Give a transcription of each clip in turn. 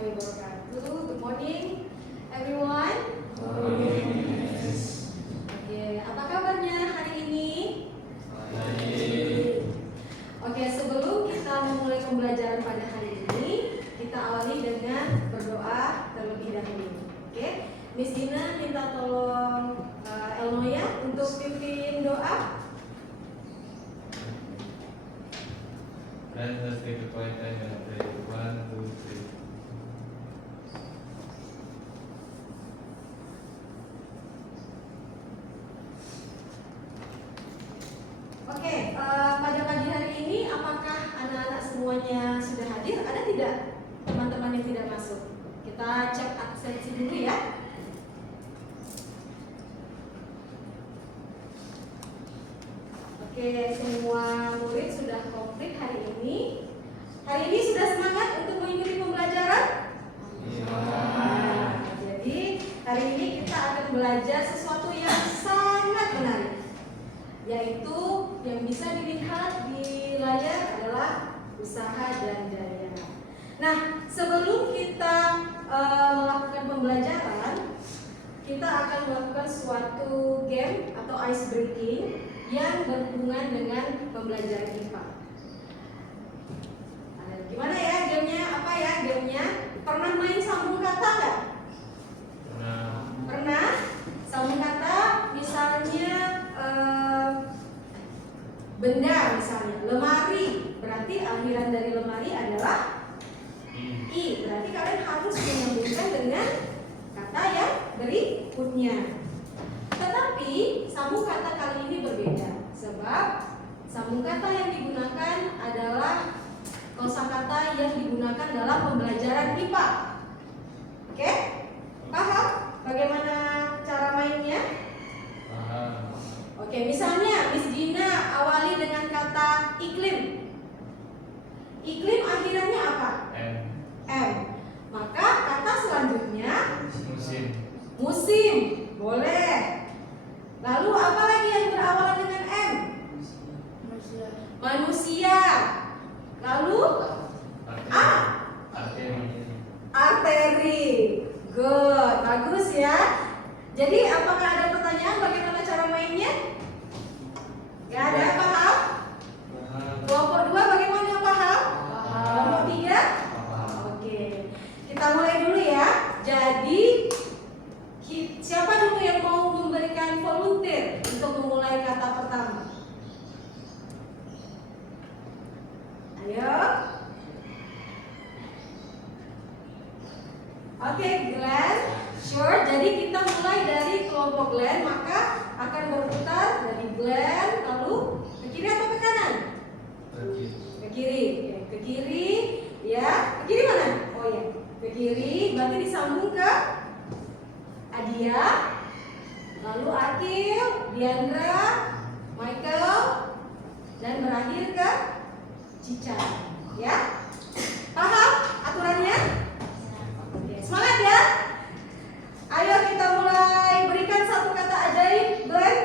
warahmatullahi wabarakatuh. Good morning, everyone. Good morning. Oke, apa kabarnya hari ini? Baik. Oke, sebelum kita memulai pembelajaran pada hari ini, kita awali dengan berdoa terlebih dahulu. Oke, Miss Dina minta tolong Elnoya untuk pimpin doa. Let us take a quiet time and pray. 1, 2, 3. Oke, pada pagi hari ini apakah anak-anak semuanya sudah hadir? Ada tidak teman-teman yang tidak masuk? Kita cek absensi dulu ya. Oke, semua murid sudah komplit hari ini. Hari ini sudah semangat untuk mengikuti pembelajaran? Nah, jadi hari ini kita akan belajar sesuatu yang sangat menarik, yaitu yang bisa dilihat di layar adalah usaha dan daya. Nah, sebelum kita melakukan pembelajaran, kita akan melakukan suatu game atau ice breaking yang berhubungan dengan pembelajaran IPA. Gimana ya gamenya? Apa ya gamenya? Pernah main sambung kata nggak? Pernah? Sambung kata misalnya benda, misalnya lemari, berarti akhiran dari lemari adalah I. Berarti kalian harus menyambungkan dengan kata yang berikutnya. Tetapi sambung kata kali ini berbeda, sebab sambung kata yang digunakan adalah kosakata yang digunakan dalam pembelajaran IPA. Oke? Paham bagaimana cara mainnya? Paham. Oke, misalnya Miss Gina awali dengan kata iklim. Iklim akhirannya apa? M. Maka kata selanjutnya Musim. musim. Boleh. Lalu apa lagi yang berawalan dengan M? Manusia. Lalu A? Arteri. Good, bagus ya. Jadi apakah ada pertanyaan bagaimana cara mainnya? Gak ada, paham? Kelompok 2 bagaimana, paham? Kelompok 3? Oke, kita mulai dulu ya. Jadi siapa dulu yang mau memberikan volunteer untuk memulai kata pertama? Ayo. Oke, Glenn. Sure. Jadi kita mulai dari kelompok Glenn, maka akan berputar dari Glenn lalu ke kiri atau ke kanan? Ke kiri. Oke, ke kiri. Ya, ke kiri mana? Oh ya, ke kiri. Berarti disambung ke Adia, lalu Akil, Diandra, Michael, dan berakhir ke Cica. Ya, paham aturannya? Oke, semangat ya. Ayo kita mulai berikan satu kata ajaib, Glenn.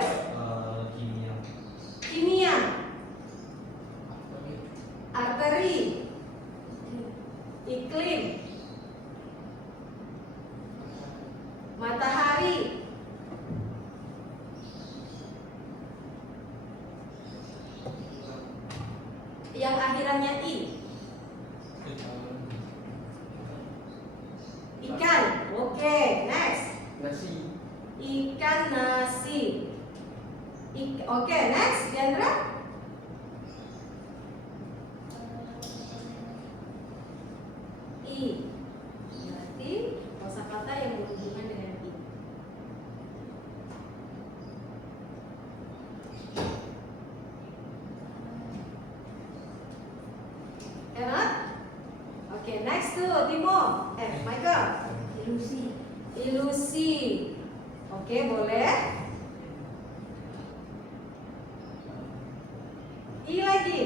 Kimia. Arteri. Iklim. Matahari. Yang akhirannya I. Ikan. Oke, next. Ikan nasi. Oke, next. Diandra. I. Berarti kosakata yang berhubungan dengan I. Enak? Oke, next tuh Timo. Michael. Ilusi. Oke, boleh. I lagi.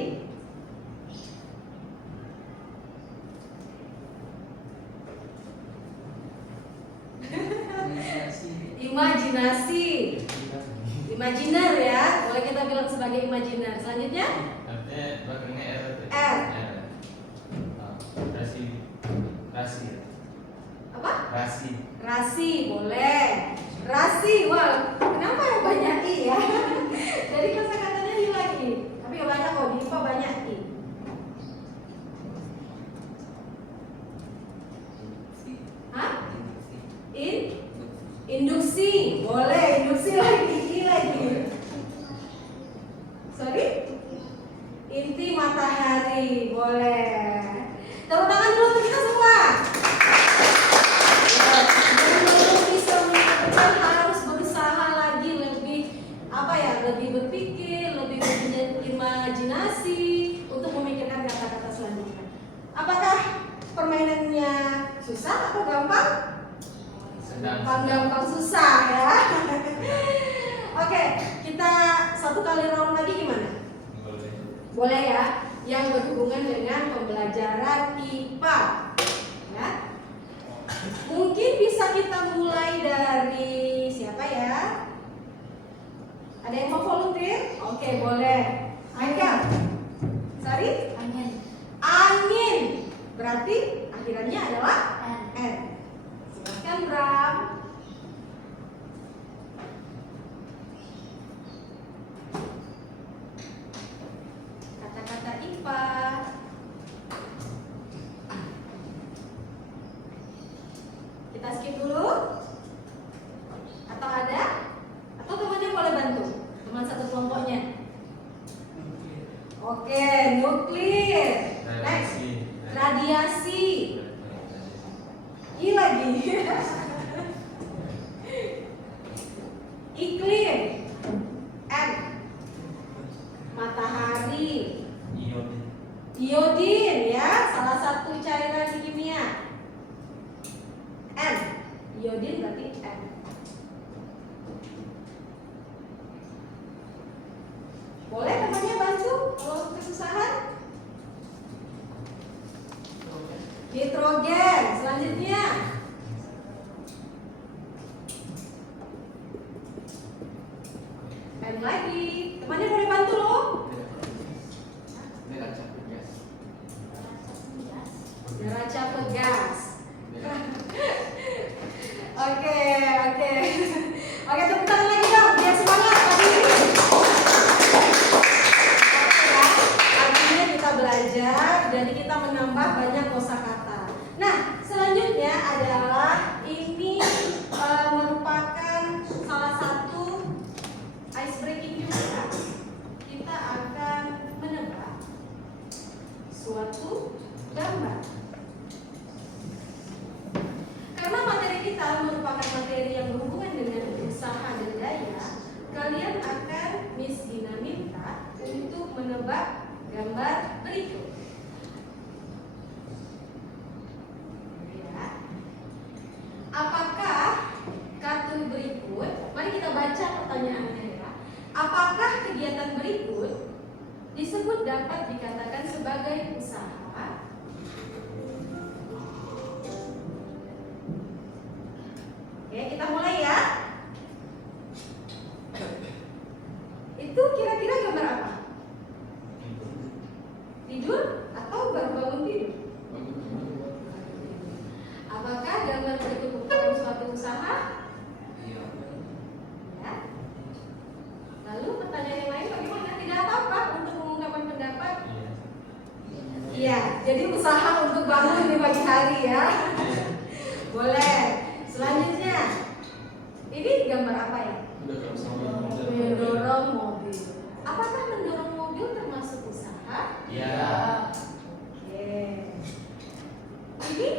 Imajinasi. Imajiner ya, boleh kita bilang sebagai imajiner. Selanjutnya Artinya belakangnya R. R. Rasi. Rasi. Rasi, boleh. Rasi, wah, kenapa ya banyak i ya? Jadi kosakatanya i lagi. Tapi nggak banyak kok, di IPA banyak i. Hah? Induksi, boleh. Induksi lagi, i lagi. Sorry? Inti matahari, boleh. Tepuk tangan dulu untuk kita semua. Belum bisa menentukan, harus berusaha lagi lebih lebih berpikir, lebih berimajinasi untuk memikirkan kata-kata selanjutnya. Apakah permainannya susah atau gampang? Gampang susah ya. Oke, kita satu kali round lagi gimana? Boleh ya, yang berhubungan dengan pembelajaran IPA ya. Mungkin bisa kita mulai dari siapa ya? Ada yang mau volunteer? Oke, boleh. Michael. Sorry? Angin. Berarti akhirannya adalah N. Silakan Bram. Kata-kata IPA. Kita skip dulu. Atau ada? Atau temannya boleh bantu? Teman satu kelompoknya. Oke, nuklir. Next. Radiasi. I lagi. Iklim. M. Matahari. Iodin ya, salah satu cairan di kimia. M. Iodin berarti M. Boleh temannya bantu kalau kesusahan? Nitrogen. Selanjutnya M lagi. Temannya boleh bantu loh. Neraca pegas. Oke. Oke, tepuk tangan lagi dong, biar semangat pagi ini. Oke ya, artinya kita belajar, jadi kita menambah banyak kosakata. Nah, selanjutnya adalah ini merupakan salah satu ice breaking juga. Kita akan menebak suatu gambar. Karena materi kita merupakan materi yang berhubungan dengan usaha dan daya, kalian akan Miss Gina minta untuk menebak gambar berikut. Ya. Apakah kartun berikut? Mari kita baca pertanyaannya ya. Apakah kegiatan berikut disebut dapat dikatakan sebagai usaha? Oke, kita mulai ya. Itu kira-kira gambar apa? Tidur atau baru bangun tidur? Apakah gambar berikut merupakan suatu usaha? Ya. Lalu pertanyaan yang lain bagaimana? Tidak apa-apa untuk mengungkapkan pendapat. Iya, jadi usaha untuk bangun di pagi hari ya. Boleh. Selanjutnya, ini gambar apa ya? Mendorong mobil. Apakah mendorong mobil termasuk usaha? Ya. Oke. Ini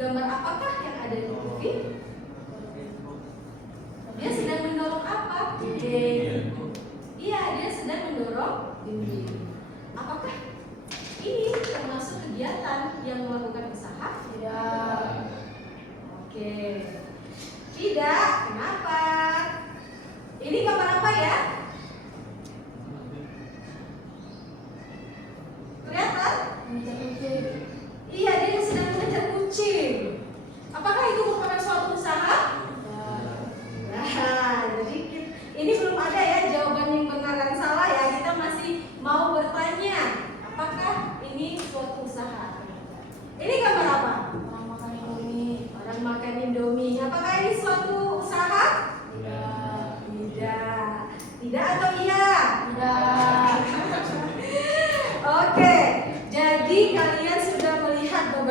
gambar apakah yang ada di TV? Dia sedang mendorong apa? Iya, dia sedang mendorong dinding. Apakah ini termasuk kegiatan yang melakukan usaha? Tidak. Oke. Tidak, kenapa? Ini gambar apa ya? Kelihatan? Iya, dia sedang mengejar kucing. Apakah itu merupakan suatu usaha?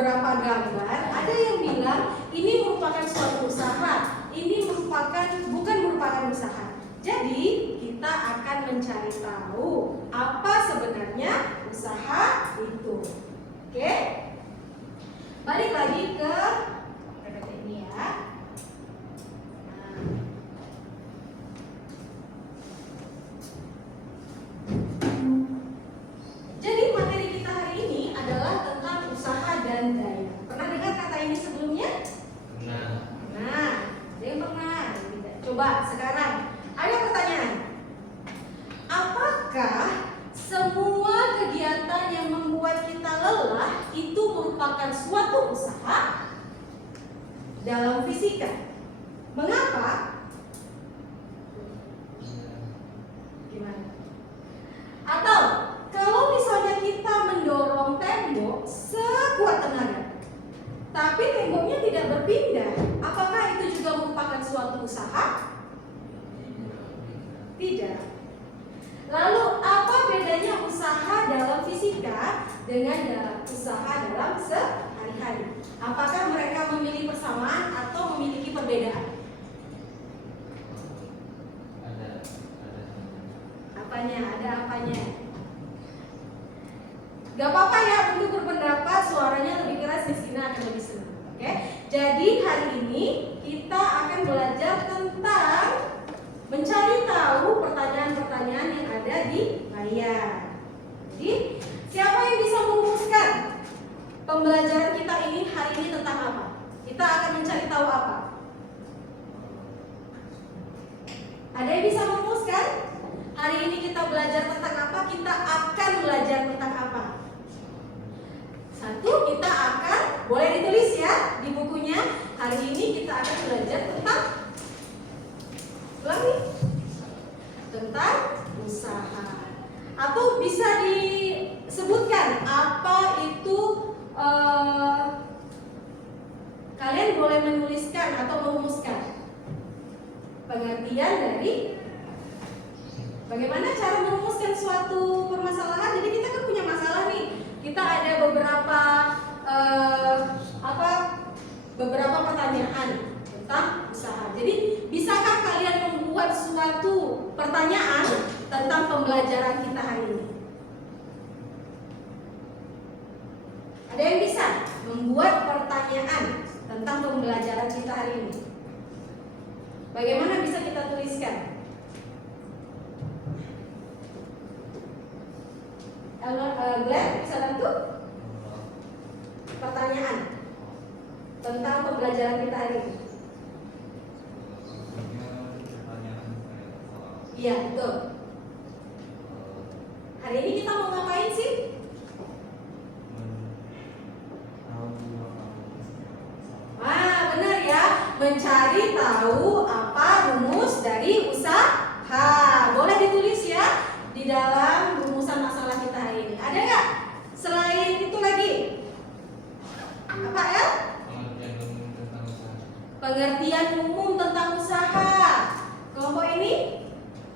beberapa gambar, ada yang bilang ini merupakan suatu usaha, ini bukan merupakan usaha. Jadi kita akan mencari tahu apa sebenarnya usaha itu. Oke? Balik lagi ke PPT ini ya. Jadi materi kita hari ini adalah tentang usaha dan daya. Pernah dengar kata ini sebelumnya? Nah, Nah, ada yang pernah? Tidak. Coba sekarang ada pertanyaan. Apakah semua kegiatan yang membuat kita lelah itu merupakan suatu usaha? Dalam fisika. Mengapa? Gimana? Atau kalau misalnya kita mendorong tembok sekuat tenaga, tapi temboknya tidak berpindah, apakah itu juga merupakan suatu usaha? Tidak. Lalu apa bedanya usaha dalam fisika dengan usaha dalam sehari-hari? Apakah mereka memiliki persamaan atau memiliki perbedaan? ada. Apanya? Ada apanya? Gak apa-apa ya untuk berpendapat, suaranya lebih keras, Miss Gina akan lebih senang. Oke? Jadi hari ini kita akan belajar tentang mencari tahu pertanyaan-pertanyaan yang ada di layar. Jadi siapa yang bisa merumuskan pembelajaran kita ini hari ini tentang apa? Kita akan mencari tahu apa? Ada yang bisa merumuskan? Hari ini kita belajar tentang apa? Kita akan belajar tentang apa? Satu, kita akan, boleh ditulis ya di bukunya. Hari ini kita akan belajar tentang, ulangi, tentang usaha. Atau bisa disebutkan apa itu, kalian boleh menuliskan atau merumuskan pengertian dari bagaimana cara merumuskan suatu permasalahan. Jadi kita kan punya masalah nih. Kita ada beberapa pertanyaan tentang usaha. Jadi bisakah kalian membuat suatu pertanyaan tentang pembelajaran kita hari ini? Ada yang bisa membuat pertanyaan tentang pembelajaran kita hari ini? Bagaimana bisa kita tuliskan? Glenn bisa bantu? Pertanyaan tentang pembelajaran kita hari ini. Iya, betul. Hari ini kita mau ngapain sih? Wah, benar ya. Mencari tahu apa rumus dari usaha. Boleh ditulis ya di dalam rumusan masalah kita hari ini. Ada nggak? Selain itu lagi? Apa El? Pengertian umum tentang usaha. Kelompok ini?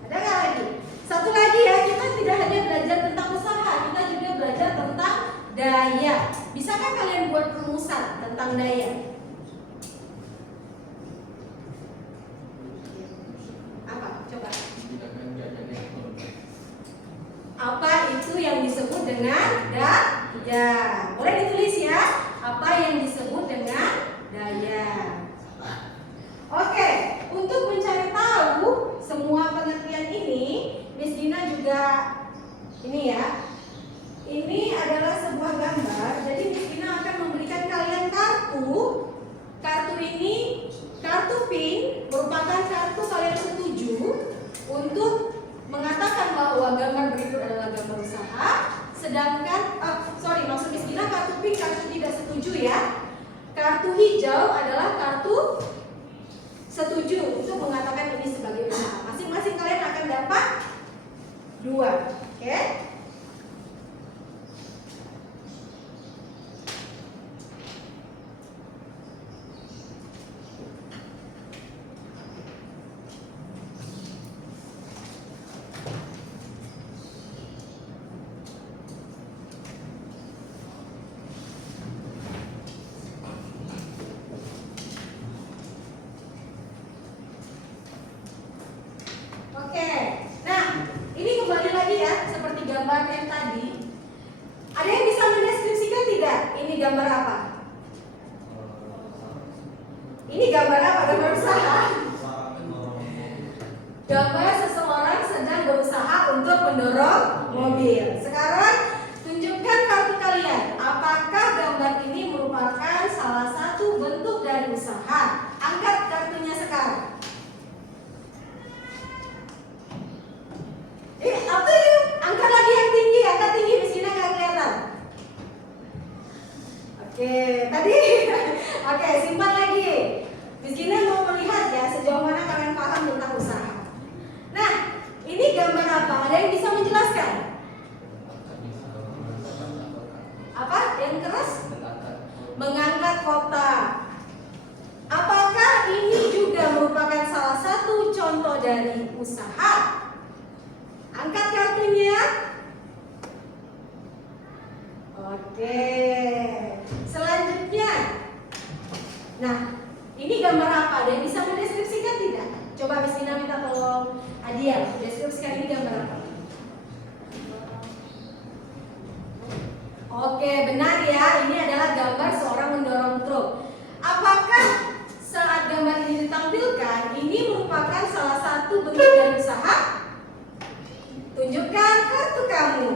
Ada nggak lagi? Satu lagi ya, kita tidak hanya belajar tentang usaha, kita juga belajar tentang daya. Bisakah kalian buat rumusan tentang daya? Apa? Coba. Apa itu yang disebut dengan daya? Boleh ditulis ya. Apa yang disebut dengan daya? Oke, untuk mencari tahu semua pengertian ini, Miss Gina juga ini ya. Ini adalah sebuah gambar. Jadi Miss Gina akan memberikan kalian kartu. Kartu ini, kartu pink, merupakan kartu kalian setuju untuk mengatakan bahwa gambar berikut adalah gambar usaha. Sedangkan, maksud Miss Gina kartu pink, kartu tidak setuju ya. Kartu hijau adalah kartu setuju untuk mengatakan ini sebagai usaha. Masing-masing kalian akan dapat 2. Oke? mobil. Sekarang tunjukkan kartu kalian. Apakah gambar ini merupakan salah satu bentuk dari usaha? Angkat kartunya sekarang. Apa ya? Angkat lagi yang tinggi, angkat tinggi, di sini nggak kelihatan. Oke, tadi. Oke, simpan lagi. Miskinan mau melihat ya sejauh mana kalian paham tentang usaha. Nah, ini gambar apa? Ada yang bisa menjelaskan? Apa? Yang keras? Mengangkat kotak. Apakah ini juga merupakan salah satu contoh dari usaha? Angkat kartunya. Oke. Selanjutnya. Nah, ini gambar apa? Ada yang bisa mendeskripsikan tidak? Coba Miskina minta tolong Adia, deskripsikan ini gambar apa? Oke, benar ya. Ini adalah gambar seorang mendorong truk. Apakah saat gambar ini ditampilkan, ini merupakan salah satu bentuk dari usaha? Tunjukkan kartu kamu.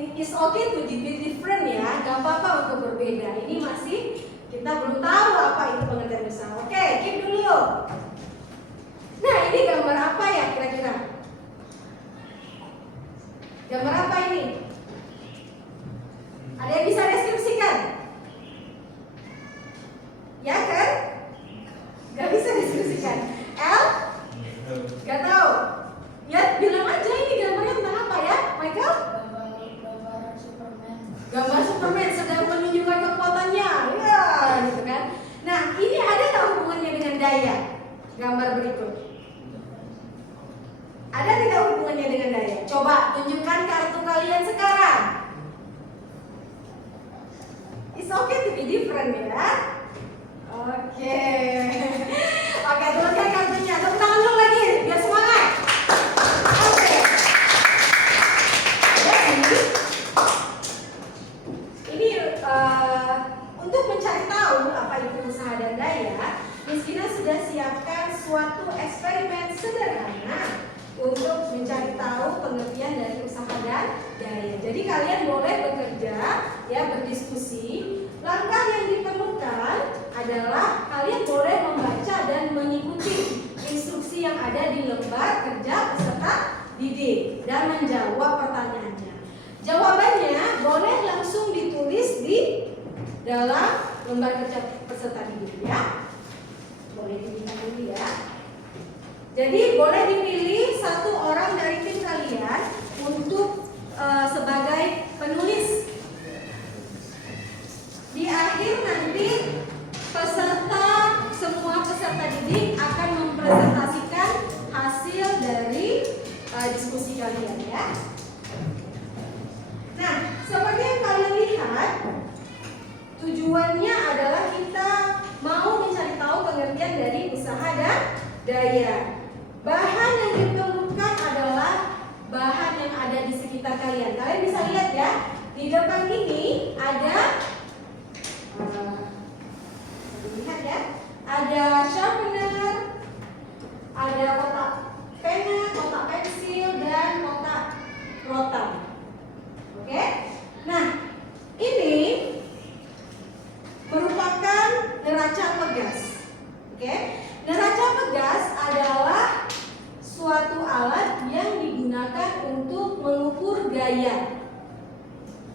It's okay to be different ya, gak apa-apa untuk berbeda. Ini masih kita belum tahu apa itu pengertian usaha. Oke, keep dulu. Nah, ini gambar apa ya kira-kira? Gambar apa ini? Ada yang bisa deskripsikan? Ya kan? Gak bisa deskripsikan. El? Gak tahu. Ya bilang aja ini gambarnya tentang apa ya, Michael? Gambar Superman. Gambar Superman sedang menunjukkan kekuatannya, ya, gitu kan? Nah, ini ada nggak hubungannya dengan daya? Gambar berikut. Ada tidak hubungannya dengan daya? Coba tunjukkan kartu kalian sekarang. It's okay to be different ya. Oke. Oke, turunkan kartunya. Tepuk tangan dulu lagi, biar semangat. Oke. Jadi, ini untuk mencari tahu apa itu usaha dan daya, Miskina sudah siapkan suatu eksperimen sederhana untuk mencari tahu pengertian dari usaha dan daya. Jadi kalian boleh bekerja, ya, berdiskusi. Langkah yang diperlukan adalah kalian boleh membaca dan mengikuti instruksi yang ada di lembar kerja peserta didik dan menjawab pertanyaannya. Jawabannya boleh langsung ditulis di dalam lembar kerja peserta didik ya. Boleh dilihat dulu ya. Jadi boleh dipilih satu orang dari tim kalian untuk sebagai penulis. Di akhir nanti semua peserta didik akan mempresentasikan hasil dari diskusi kalian ya. Nah, seperti yang kalian lihat, tujuannya adalah kita mau mencari tahu pengertian dari usaha dan daya. Bahan yang diperlukan adalah bahan yang ada di sekitar kalian. Kalian bisa lihat ya, di depan ini ada lihat ya, ada sharpener, ada kotak pena, kotak pensil, dan kotak rotan. Oke? Nah, ini merupakan neraca pegas. Oke? Neraca pegas adalah suatu alat yang digunakan untuk mengukur gaya.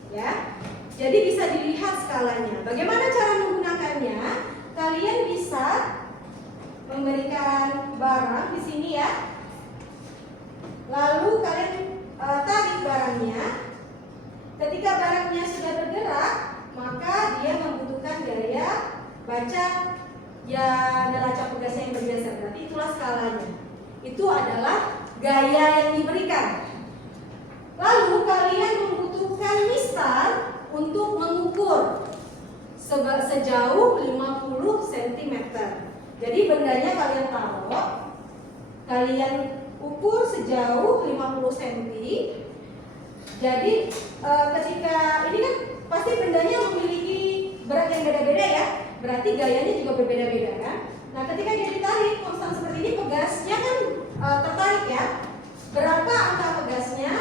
Ya. Jadi bisa dilihat skalanya. Bagaimana cara menggunakannya? Kalian bisa memberikan barang di sini ya. Lalu kalian tarik barangnya. Ketika barangnya sudah bergerak, maka dia membutuhkan gaya baca ya neraca pegasnya yang bergeser. Berarti itulah skalanya. Itu adalah gaya yang diberikan. Lalu kalian membutuhkan mistar untuk mengukur sejauh 50 cm. Jadi bendanya kalian taruh, kalian ukur sejauh 50 cm. Jadi ketika ini kan pasti bendanya memiliki berat yang beda-beda ya, berarti gayanya juga berbeda-beda kan. Nah ketika dia ditarik konstan seperti ini, pegasnya kan tertarik ya, berapa angka pegasnya,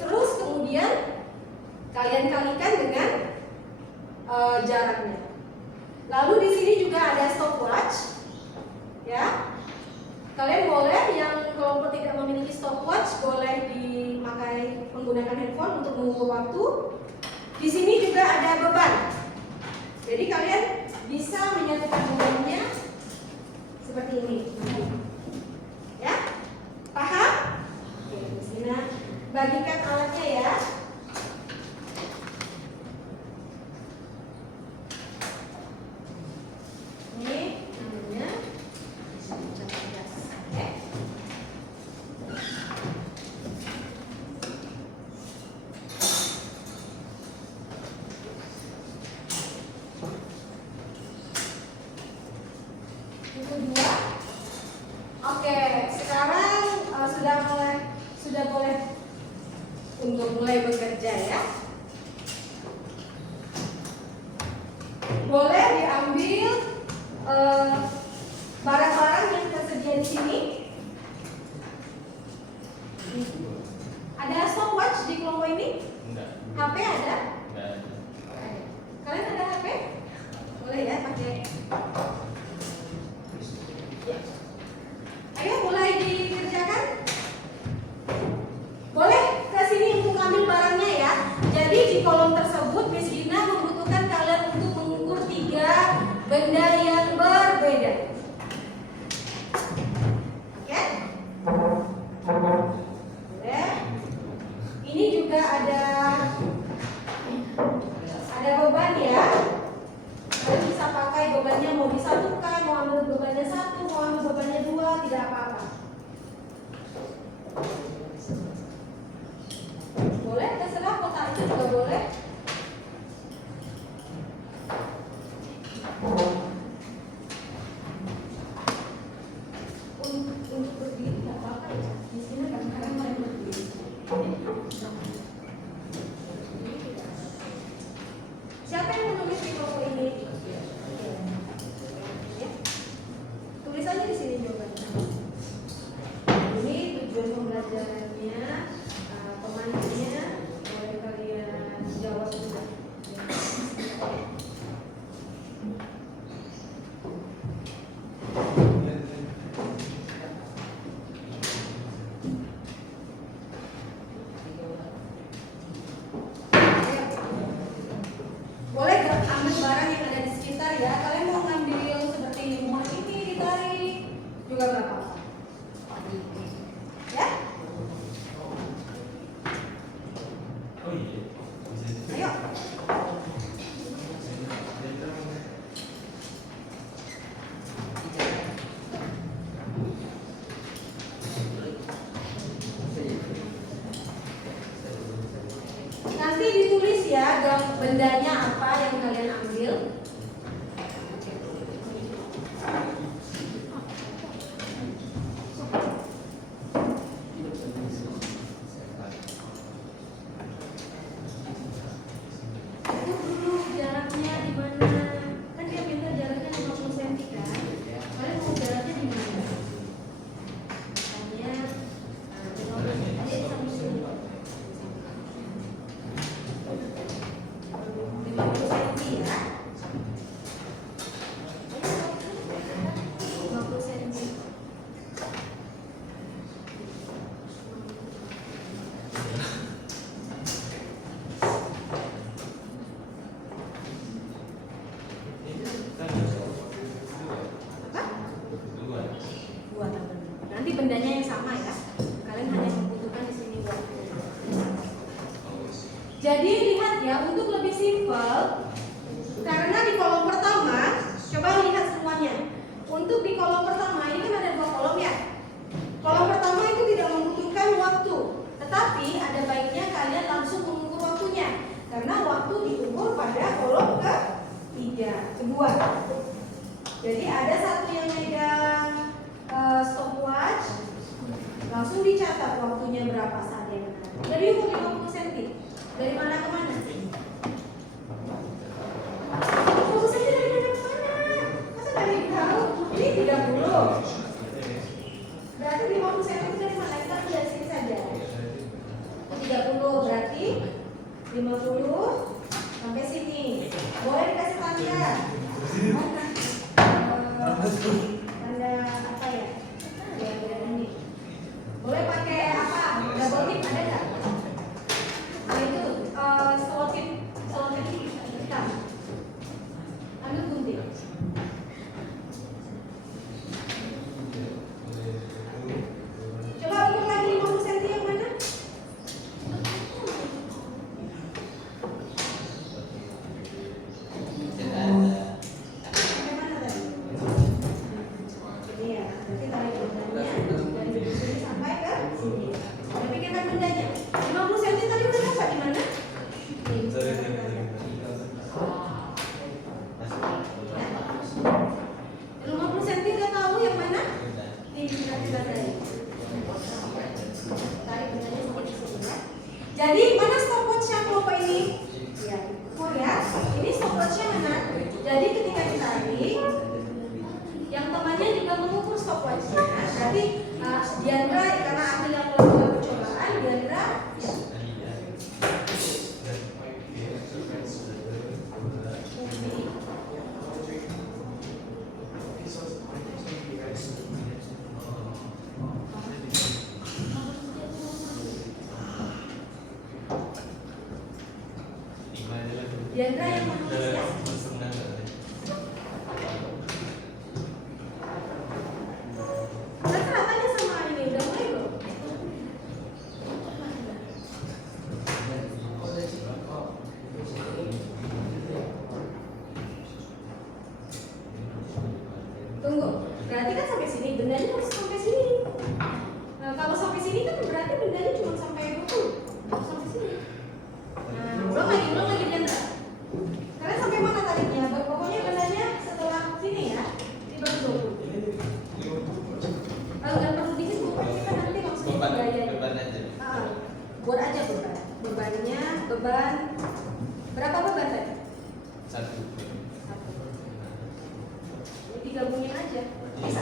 terus kemudian kalian kalikan dengan jaraknya. Lalu di sini juga ada stopwatch, ya. Kalian boleh yang kelompok tidak memiliki stopwatch boleh dipakai menggunakan handphone untuk mengukur waktu. Di sini juga ada beban. Jadi kalian bisa menyatukan bebannya seperti ini. Ya? Paham? Oke, di sini bagikan alatnya ya. Ini namanya cerdas. Oke. Yang kedua, oke, sekarang sudah boleh untuk mulai bekerja ya. Boleh diambil barang-barang yang tersedia di sini. Ada stopwatch di kelompok ini? Enggak. HP ada? Enggak. Kalian ada HP? Boleh ya pakai. Ya. Ayo mulai dikerjakan. Boleh ke sini untuk ambil barangnya ya. Jadi di kolom tersebut Miss Gina membutuhkan kalian untuk mengukur 3 benda yang berbeda. Oke? Boleh. Ini juga ada beban ya. Kalian bisa pakai bebannya, mau disatukan, mau ambil bebannya 1, mau ambil bebannya 2, tidak apa-apa. Boleh, terserah kotak itu juga boleh. Untuk berdiri tidak apa-apa ya. Di sini kadang-kadang main berdiri. Siapa yang menulis di buku ini? Ya. Tulis aja di sini jawabannya. Ini tujuan pembelajarannya, pemandunya, boleh kalian jawab juga. Boleh ambil barang yang ada di sekitar ya. Kalian mau ngambil seperti rumah ini ditarik juga nggak apa-apa. Ya? Oh iya. Ayo. Nanti ditulis ya bendanya apa yang kalian ambil. Ukur dulu jaraknya di mana. Kan dia minta jaraknya 50 cm kan. Kalian mau jaraknya di mana? Misalnya 15 cm sampai sini. 50 cm ya. 50 cm. Apa? Dua tambah. Nanti bendanya yang sama ya. Kalian hanya membutuhkan di sini dua. Jadi lihat ya, untuk lebih simpel, karena di kolom pertama, coba lihat semuanya. Untuk di kolom pertama ini kan ada 2 kolom ya. Kolom pertama itu tidak membutuhkan waktu, tetapi ada baiknya kalian langsung mengukur waktunya, karena waktu diukur pada kolom kedua. Jadi ada satu yang megang stopwatch, langsung dicatat waktunya berapa saat yang benar. Jadi ukur 50 cm. Dari mana ke mana? Fokus aja dari mana ke mana? Masa dari tahu? Ini 30. Berarti 50 sampai sini. Boleh dikasih tanda. Tanda apa ya? Ya ini. Boleh pakai apa? Double tip ada nggak? Nah itu selotip hitam. Ambil gunting. Coba ukur lagi 50 cm yang mana? Sampai mana tadi? Ini ya, berarti tarik bendanya dari sini sampai ke sini. Udah pikirkan bendanya. 50 cm tadi udah dapat di mana? Nih, 50 cm udah tahu yang mana? Nih, kita tadi. Tarik bendanya sampai di sini ya. Jadi mana stopwatch-nya kelompok ini? Ya, ukur ya. Ini stopwatch-nya mana? Jadi ketika ditarik, yang temannya juga mengukur stopwatch-nya. Berarti Diandra karena ahli yang melakukan percobaan, Diandra Diandra yang menulis ya. Rata-ratanya sama ini udah mulai belum? Tunggu, berarti kan sampai sini, bendanya harus sampai sini. Nah, kalau sampai sini kan berarti bendanya cuma sampai 20. Harus sampai sini. Nah, ulang lagi Diandra. Kalian sampai mana tadinya? Pokoknya bendanya setelah sini ya, di baru 20. Kalau nggak perlu dihitung, kita nanti langsung gaya. Buat aja beban. Beban berapa beban tadi? 1. Ini digabungin aja. Bisa.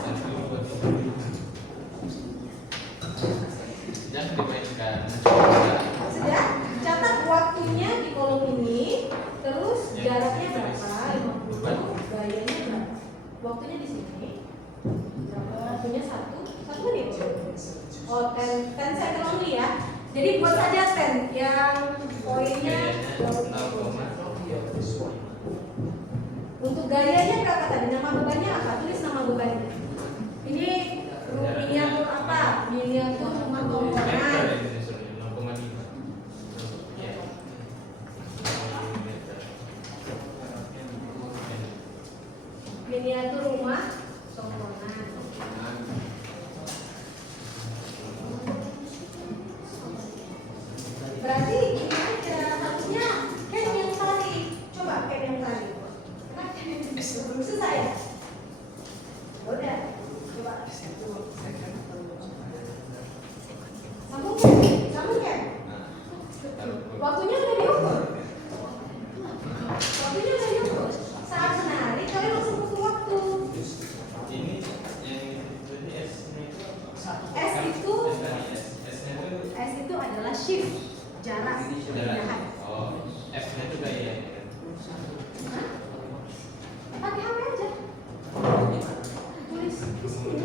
Jangan dimainkan. Sudah. Catat waktunya di kolom ini. Terus jaraknya berapa? 50. Gayanya berapa? Waktunya di sini. Berapa? Waktunya 1 menit. Oh, 10 second only ya. Jadi buat saja 10 yang poinnya 20. Untuk gayanya berapa tadi? Nama bebannya apa? Tulis nama bebannya. Ini miniatur apa? Miniatur rumah tongkongan. Miniatur rumah tongkongan. Berarti ini aja harusnya kan yang tadi. Coba kayak yang tadi. Susah ya? Udah. Coba. Sambung kan? Waktunya udah diukur. Saat menarik kalian langsung butuh waktu. Ini yang S itu adalah shift, jarak pindahan. Oh, F-nya itu gaya. Hah? Pakai HP aja. Tulis di sini.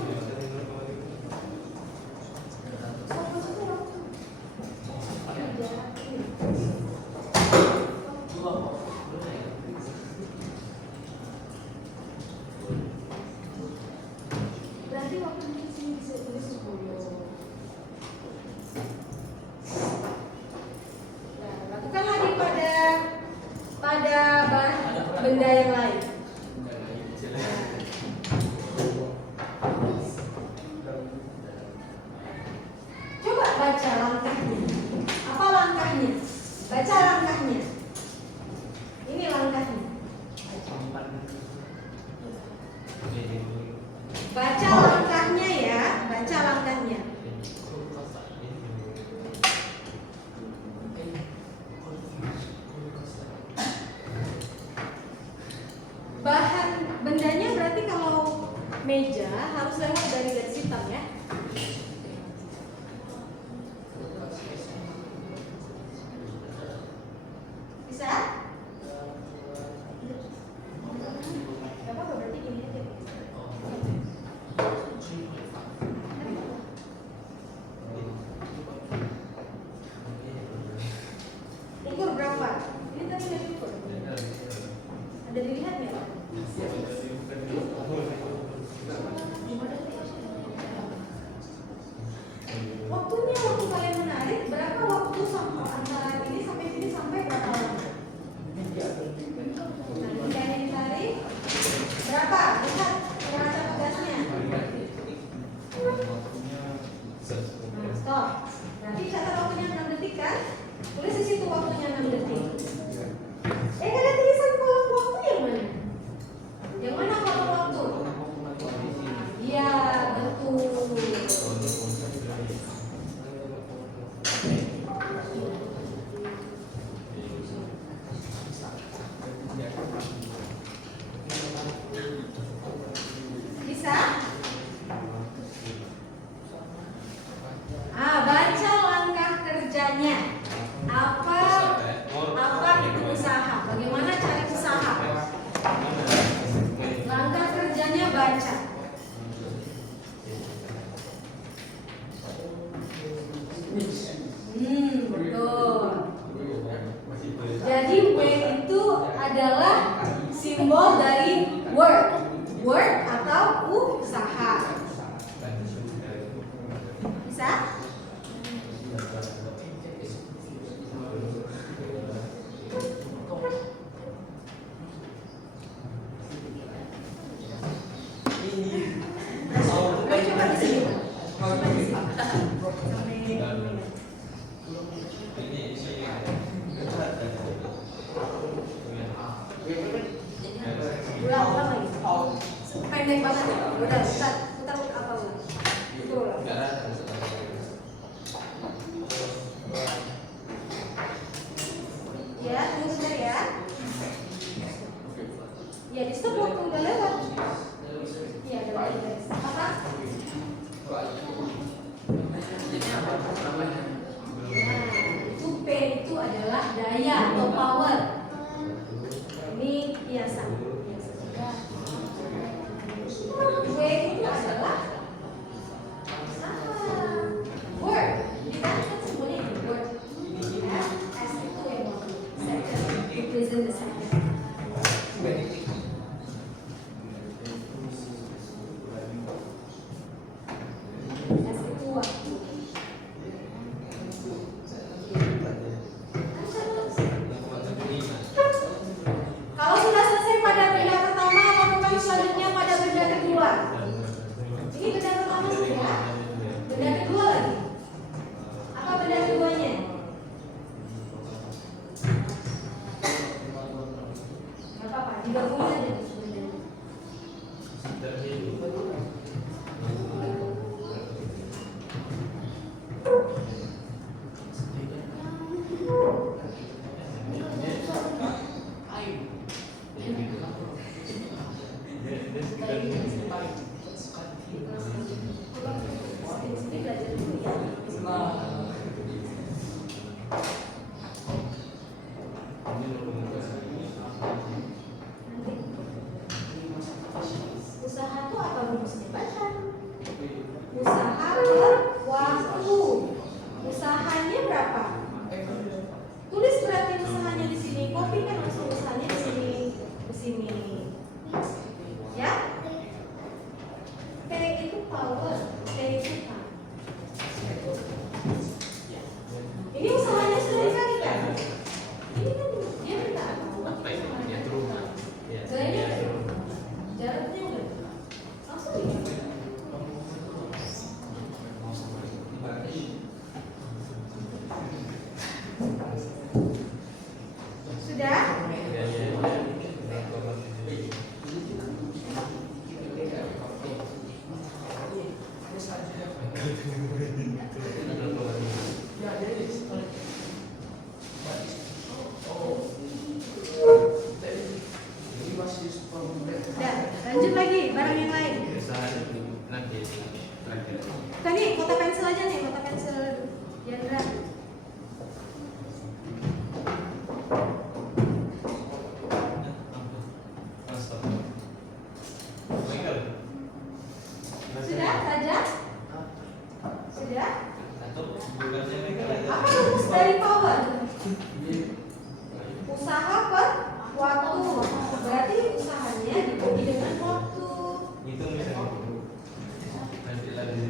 Berarti waktu di sini bisa tulis 10. Nah, lakukan lagi pada benda yang lain. Coba baca langkahnya. Apa langkahnya? Baca langkahnya. Ini langkahnya. Baca langkahnya ya, baca langkahnya. Bahan bendanya berarti kalau meja harus lewat dari garis hitam ya. simbol dari work. Work atau usaha. Bisa? Coba di sini. Coba di sini. Ulang lagi. Pendek banget. Udah, putar apa ulang? Putar ulang. Ya, tunggu sebentar ya. Ya, di stop waktu udah lewat. Iya, udah lewat. Apa? Itu P itu adalah daya atau power. Ini biasa. W itu adalah word. Jadi kan semuanya itu word. S itu yang second, represent the second. S itu waktu. Kalau sudah selesai pada benda pertama, lakukan selanjutnya pada benda kedua. Ini benda pertama sudah. Benda kedua lagi. Apa benda keduanya? Gak apa-apa, digabungin aja bendanya. Sini belajar dulu ya. Usaha itu apa rumusnya? Baca. Usaha per waktu. Usahanya berapa? Tulis berarti usahanya di sini. Copy kan langsung usahanya di sini. Di sini. Ya? P itu power. P itu time. Ini usahanya sudah dikalikan. Ini kan dia minta Apa itu? Ya, rumah. Ya. gayanya jaraknya udah langsung ya. Sudah? Udah, lanjut lagi barang yang lain. Nanti terakhir. Tadi kota pensil aja nih, kota pensil Yandra. Sudah, Raja? Sudah? Apa rumus dari power? Usaha per waktu. Berarti usahanya dibagi dengan waktu. Itu misalnya nanti lagi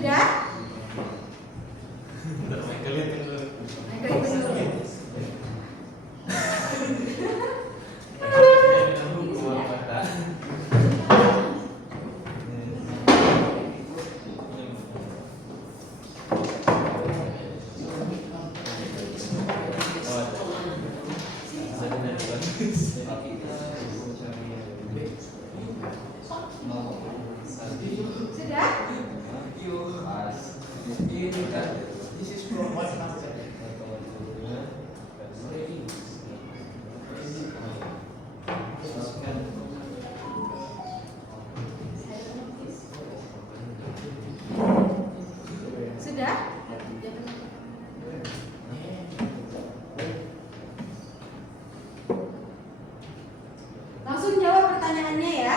Sudah? Bentar, Michael lihat dulu. Michael hitung dulu. Ini keluar kata. Sudah? Sudah? Langsung jawab pertanyaannya ya.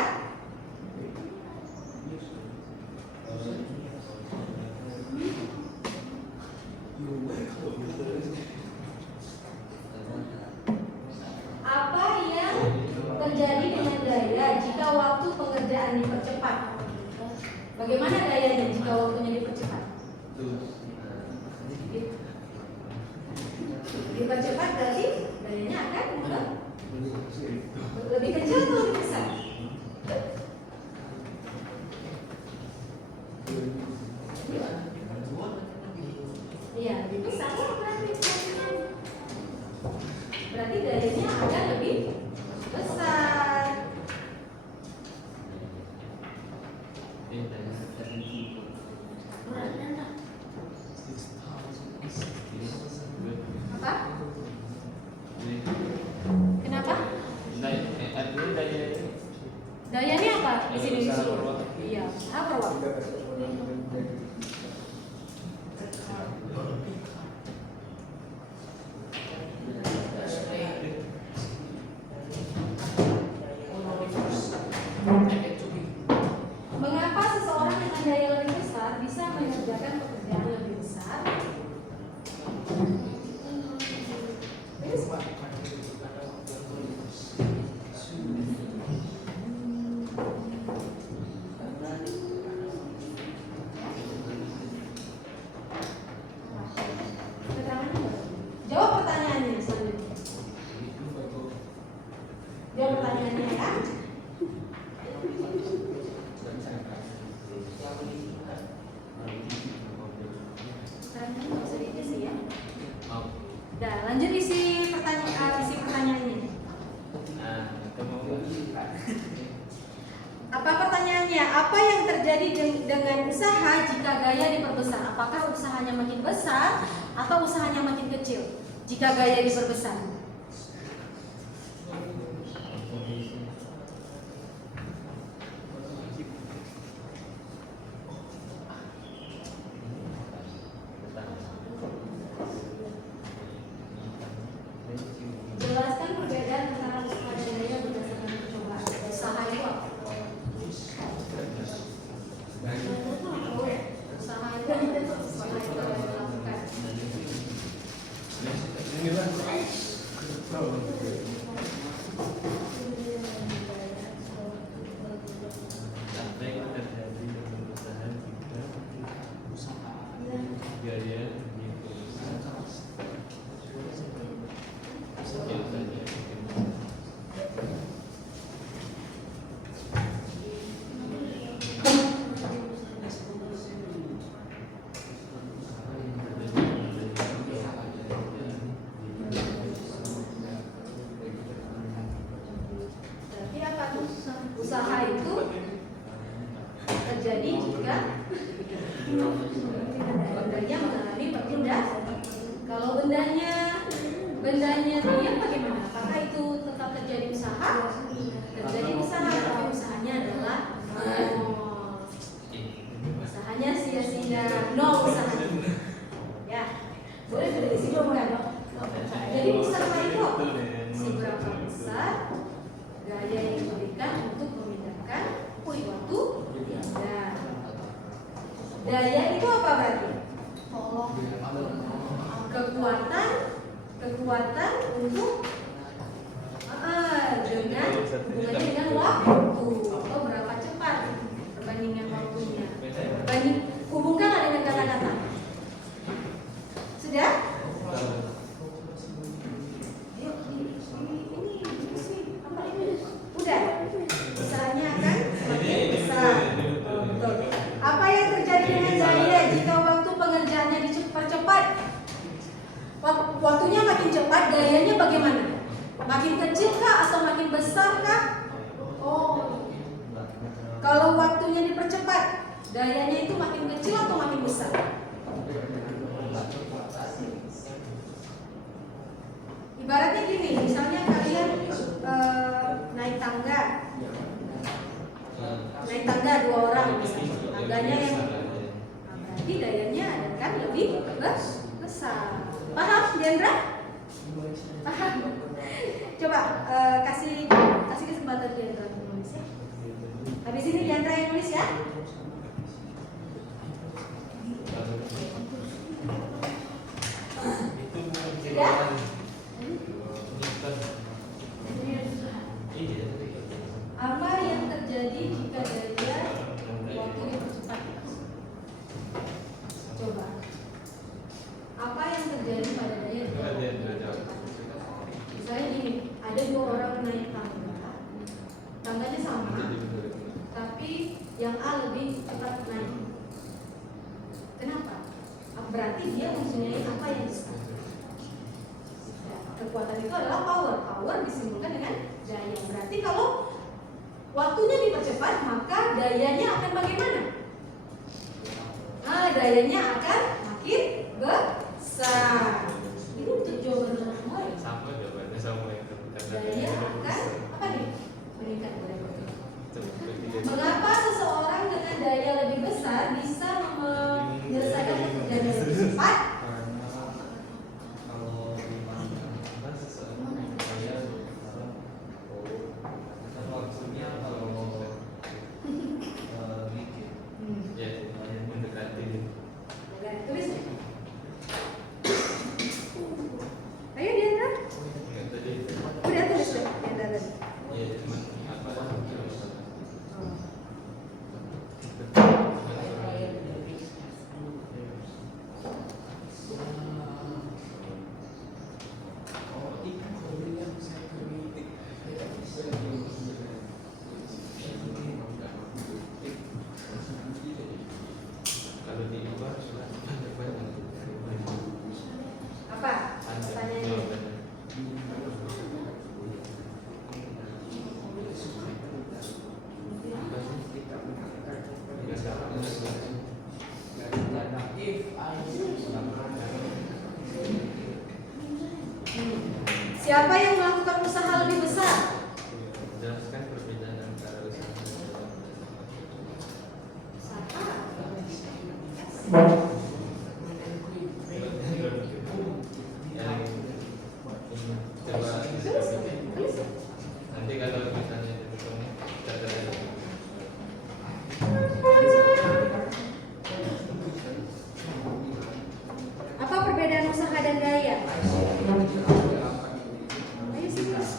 Apa yang terjadi dengan daya jika waktu pengerjaan dipercepat? Bagaimana dayanya jika waktunya dipercepat? Dipercepat berarti dayanya akan lebih kecil atau lebih besar? Iya, lebih besar berarti. Berarti dayanya akan lebih besar. Apa? Kenapa? Dayanya apa di sini disuruh? Iya, apa waktu? Mengapa seseorang dengan daya lebih besar bisa mengerjakan pekerjaan lebih besar? Jawab pertanyaannya selanjutnya. Jawab pertanyaannya ya. Nah, lanjut isi pertanyaannya. Apa pertanyaannya? Apa yang terjadi dengan usaha jika gaya diperbesar? Apakah usahanya makin besar atau usahanya makin kecil jika gaya diperbesar? Jelaskan perbedaan antara usaha dan gaya berdasarkan percobaan. Usaha itu apa? Usaha itu apa yang dilakukan? Apa yang terjadi dengan usaha jika biaya Berarti apa tuh? Usaha itu terjadi jika bendanya mengalami perpindahan. Kalau bendanya diam bagaimana? Apakah itu tetap terjadi usaha? Terjadi usaha, tapi usahanya adalah usahanya sia-sia, nol usahanya. Ya, boleh berisi dong kan? Jadi usaha itu apa? Seberapa besar gaya yang diberikan untuk memindahkan suatu benda. Daya itu apa berarti? Kekuatan untuk dengan hubungannya dengan waktu atau berapa cepat perbandingan waktunya. Hubungkan dayanya bagaimana? Makin kecil kah atau makin besar kah? Oh, kalau waktunya dipercepat, dayanya itu makin kecil atau makin besar? Ibaratnya gini, misalnya kalian naik tangga dua orang, misalnya. Tangganya yang berarti dayanya kan lebih besar. Paham, Jendra? Paham? Coba kasih kesempatan Jendra menulis ya. Habis ini Jendra yang nulis ya. Sudah? Apa yang terjadi jika daya waktu dipercepat? Coba. Apa yang terjadi pada daya dipercepat? Misalnya gini, ada dua orang naik tangga, tangganya sama, tapi yang A lebih cepat naik. Kenapa? Berarti dia mempunyai apa yang besar. Kekuatan itu adalah power. Power disimpulkan dengan daya. Berarti kalau waktunya dipercepat, maka dayanya akan bagaimana? Nah, dayanya akan makin besar. Ini untuk jawaban semua ya? Sama jawabannya sama yang Dayanya akan apa nih? Meningkat. Mengapa seseorang dengan daya lebih besar bisa menyelesaikan pekerjaannya lebih cepat? Kalau di mana seseorang saya maksudnya kalau mikir ya mendekati Tulis. Ayo Diandra. tadi Udah tulis deh Diandra tadi. ya cuma apa kalau diubah Apa? Pertanyaannya. Siapa yang melakukan usaha lebih besar? jelaskan perbedaan antara usaha nanti kalau misalnya Apa perbedaan usaha dan daya? Ayo sini, Mas.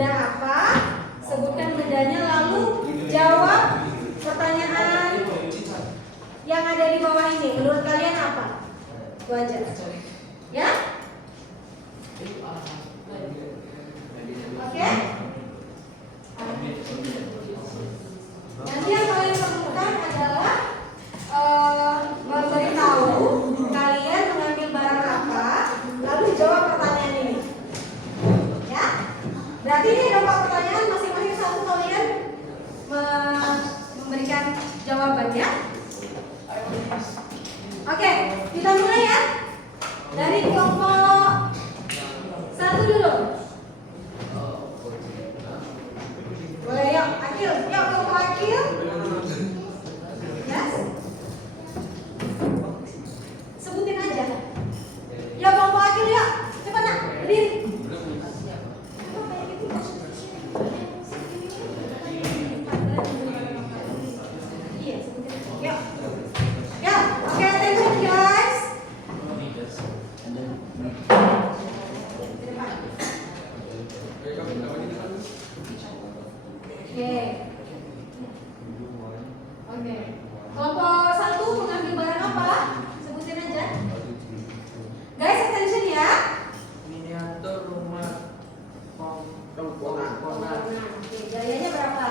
Benda apa? Sebutkan bendanya lalu jawab pertanyaan yang ada di bawah ini. Menurut kalian apa? Itu aja. Ya? Oke? Nanti yang kalian lakukan adalah memberitahu kalian mengambil barang apa, lalu jawab pertanyaan ini. Ya? Berarti ini ada 4 pertanyaan, masing-masing satu kalian memberikan jawabannya. Oke, kita mulai ya. Dari kelompok 1 dulu. Boleh, yuk, Akil. Yuk, kelompok Akil. Yes. Sebutin aja. Ya, kelompok Akil, yuk. Cepat, nak. Berdiri. Iya, sebutin aja. Yuk. Ya, oke, attention guys. Oke. Kelompok 1 mengambil barang apa? Sebutin aja. Guys, attention ya. Miniatur rumah Oke, gayanya berapa?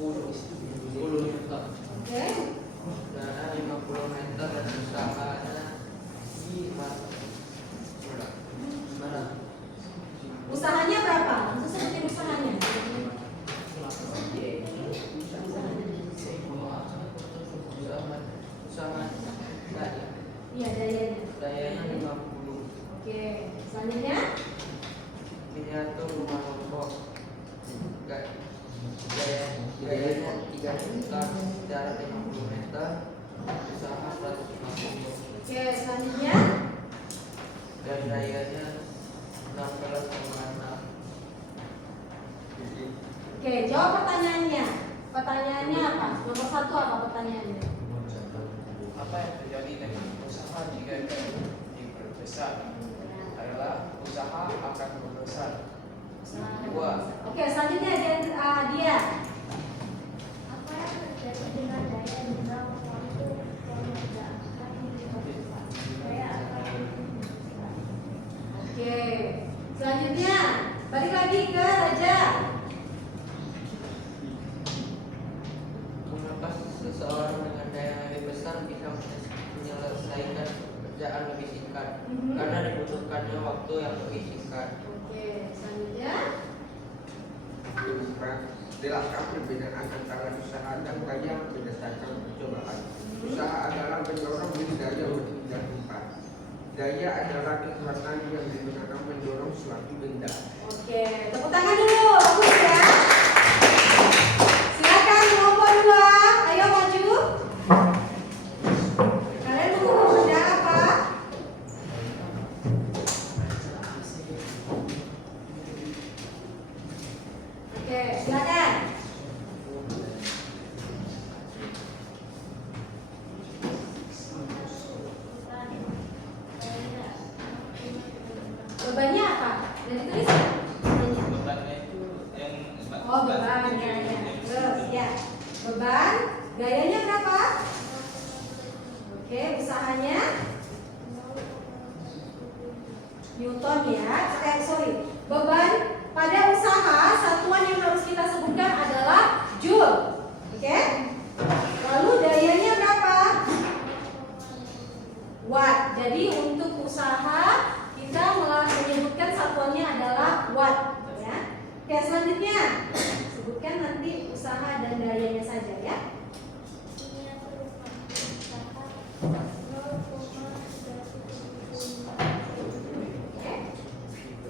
10 meter. Oke. Dana 50 meter dan usahanya gimana? Usahanya berapa? Langsung sebutin usahanya. Usaha Iya, dayanya. dayanya 50. Oke, selanjutnya. Miniatur rumah rombok gayanya 3 juta, jarak 50 meter, usaha 150. Oke, selanjutnya. Dan dayanya 16,6. Oke, jawab pertanyaannya. Pertanyaannya apa? Nomor 1 apa pertanyaannya? Apa yang terjadi dengan usaha jika diperbesar adalah usaha akan berbesar. Dua. Oke, selanjutnya dia. Apa yang terjadi dengan daya bintang waktu pengerjaan daya akan berbesar? Oke, selanjutnya balik lagi ke Raja. Mengapa seseorang dengan daya yang lebih besar bisa menyelesaikan pekerjaan lebih singkat? Karena dibutuhkannya waktu yang lebih singkat. Oke, selanjutnya. Jelaskan perbedaan antara usaha dan daya berdasarkan percobaan. Usaha adalah mendorong diri daya berpindah tempat. Daya adalah kekuatan yang digunakan mendorong suatu benda. Oke, tepuk tangan dulu, bagus ya. Silakan kelompok 2, ayo maju. Kalian mengukur benda apa? Oke, silakan. Bebannya apa? Dari tulis ya? Bebannya itu yang Oh, beban ya. Terus ya. Beban, gayanya berapa? Oke, usahanya Newton ya. Sorry. Beban pada usaha, satuan yang harus kita sebutkan adalah Joule. Oke? Lalu dayanya berapa? Watt. Jadi untuk usaha kita menyebutkan satuannya adalah watt ya. Oke, selanjutnya sebutkan nanti usaha dan dayanya saja ya. Miniatur rumah usaha 0,375. Oke.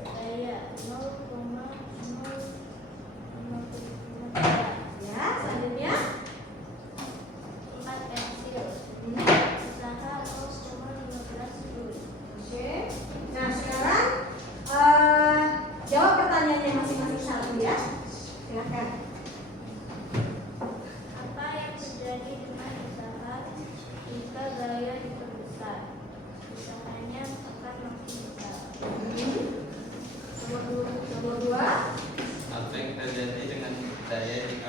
Daya 0,053. Ya, selanjutnya 4 pensil. Usaha 0,15 Joule. oke. Nah, sekarang jawab pertanyaannya masing-masing satu ya. Silakan. Apa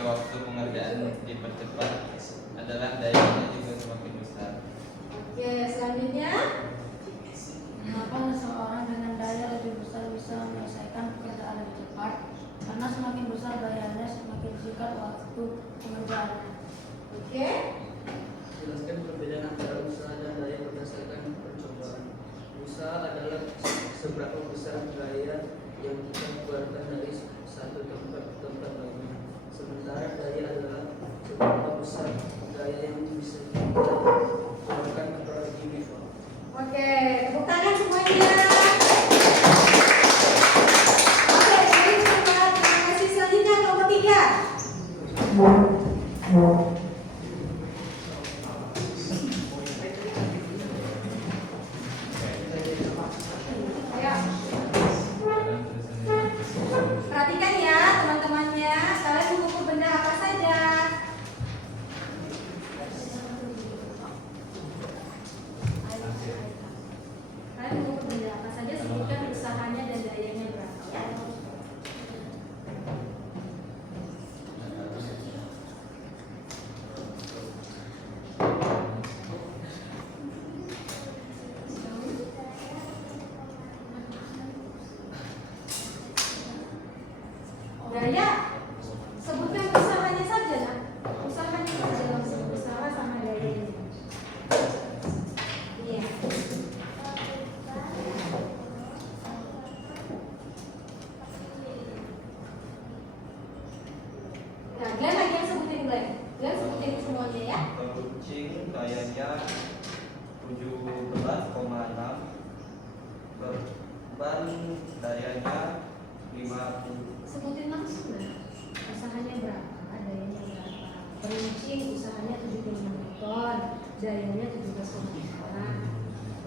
waktu pengerjaan dipercepat adalah dayanya juga semakin besar. Oke, selanjutnya. Mengapa seseorang dengan daya lebih besar bisa menyelesaikan pekerjaan lebih cepat? Karena semakin besar dayanya, semakin singkat waktu pengerjaannya. Oke. Jelaskan perbedaan antara usaha dan daya berdasarkan percobaan. Usaha adalah seberapa besar daya yang kita keluarkan dari satu tempat ke tempat lainnya. Sementara daya adalah seberapa besar daya yang bisa kita keluarkan per unit. Oke, tepuk tangan semuanya. Oke, jadi terima kasih. Selanjutnya kelompok 3. Perhatikan ya teman-temannya, kalian mengukur benda apa saja. Kalian mengukur benda apa saja, sebutkan usahanya dan dayanya berapa ya. Daya, sebutkan usahanya saja nak. Usahanya saja langsung, usaha sama dayanya. Iya. Nah, Glenn lagi yang sebutin Glenn. Glenn sebutin semuanya ya. Peruncing dayanya 17,6, beban dayanya 50. Sebutin langsung lah. Usahanya berapa, dayanya berapa. Peruncing usahanya 75 ton, dayanya 17,5.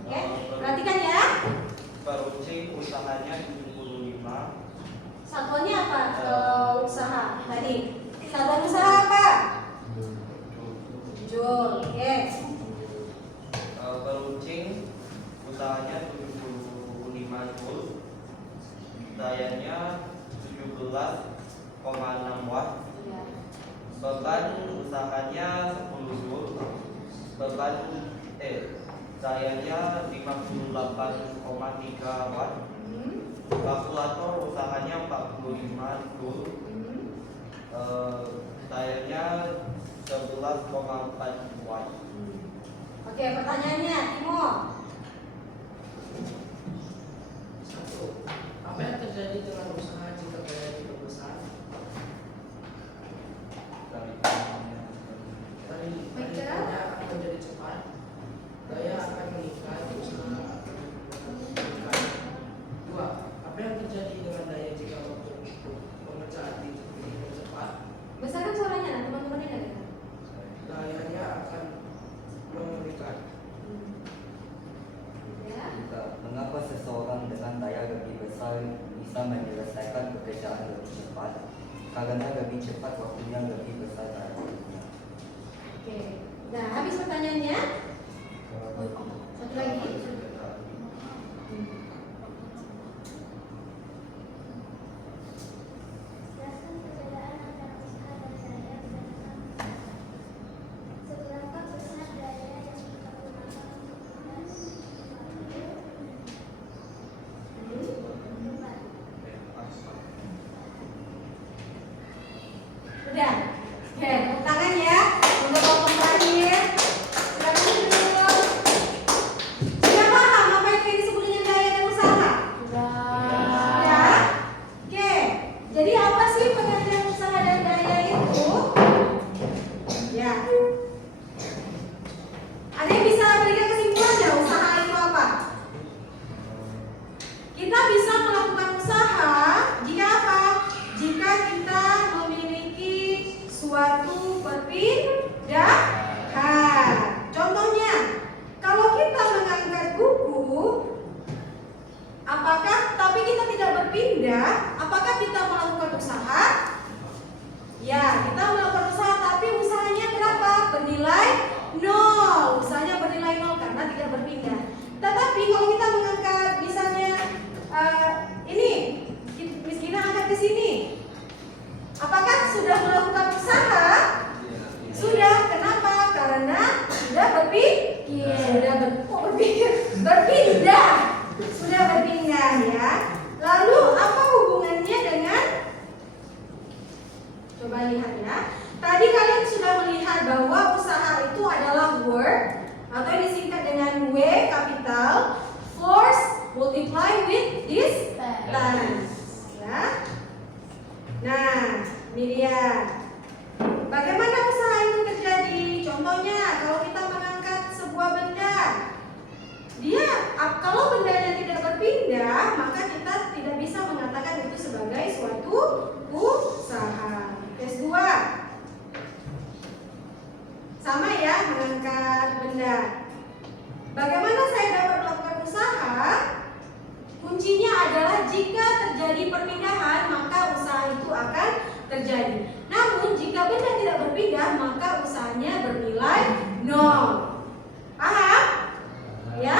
Oke, perhatikan ya. Peruncing usahanya 75. Satuannya apa? Usaha tadi. Satuan usaha apa? Joule. Oke. Peruncing usahanya 75 joule, dayanya 17,6 watt. Iya. Beban usahanya 10 joule, beban dayanya 58,3 watt. Kalkulator usahanya 45 joule, dayanya 11,4 watt. Oke, pertanyaannya, Timo. Satu, apa yang terjadi dengan usaha jika daya diperbesar? Daya akan menjadi cepat, daya akan meningkat, usaha akan meningkat. Dua, apa yang terjadi dengan daya jika waktu pengerjaan dipercepat? Besarkan suaranya, nah, teman-teman ini ada. Dayanya akan meningkat. Ya. Mengapa seseorang dengan daya lebih besar bisa menyelesaikan pekerjaan lebih cepat? Karena lebih cepat waktunya lebih besar dayanya. Oke. Nah, habis pertanyaannya. Satu lagi. Jelaskan perbedaan antara usaha dan daya berdasarkan seberapa besar daya yang kita gunakan untuk Udah. Oke, tepuk tangan ya untuk kelompok terakhir. Silakan duduk. Sudah paham apa yang disebut dengan daya dan usaha? Ya. Oke. Jadi apa sih pengertian usaha dan daya itu? Ya. Ada yang bisa berikan kesimpulan nggak usaha itu apa? Kita bisa melakukan usaha jika apa? Jika kita memiliki suatu perpindahan. Contohnya, kalau kita mengangkat buku, tapi kita tidak berpindah, apakah kita melakukan usaha? Ya, kita melakukan usaha, tapi usahanya berapa? Bernilai 0. Usahanya bernilai 0 karena tidak berpindah. Tetapi kalau kita mengangkat misalnya ini, Miss Gina angkat ke sini. Apakah sudah melakukan usaha? Sudah. Kenapa? Karena sudah berpindah. Sudah berpindah ya. Lalu apa hubungannya dengan? Coba lihat ya. Tadi kalian sudah melihat bahwa usaha itu adalah work atau yang disingkat dengan W kapital force multiply with distance ya. Nah, ini dia. Bagaimana usaha itu terjadi? Contohnya, kalau kita mengangkat sebuah benda, kalau bendanya tidak berpindah, maka kita tidak bisa mengatakan itu sebagai suatu usaha. Tes 2. Sama ya, mengangkat benda. Bagaimana saya dapat melakukan usaha? Kuncinya adalah jika terjadi perpindahan, maka usaha itu akan terjadi. Namun jika benda tidak berpindah, maka usahanya bernilai 0. Paham? Ya?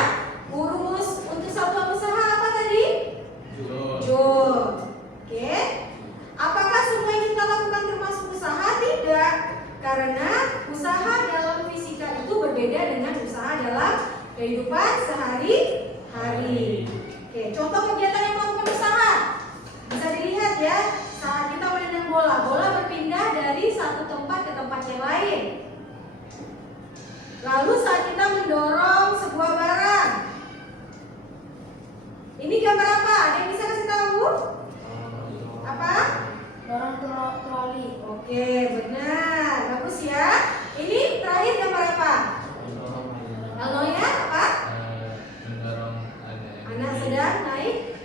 Rumus untuk satuan usaha apa tadi? Joule. Oke. Apakah semua yang kita lakukan termasuk usaha? Tidak. Karena usaha dalam fisika itu berbeda dengan usaha dalam kehidupan sehari-hari. Oke, contoh kegiatan yang melakukan usaha. Bisa dilihat ya, saat kita menendang bola, bola berpindah dari satu tempat ke tempat yang lain. Lalu saat kita mendorong sebuah barang. Ini gambar apa? Ada yang bisa kasih tahu? Apa? Dorong troli. Oke, benar. Bagus ya. Ini terakhir gambar apa? Halonya apa? Mendorong Anak sedang naik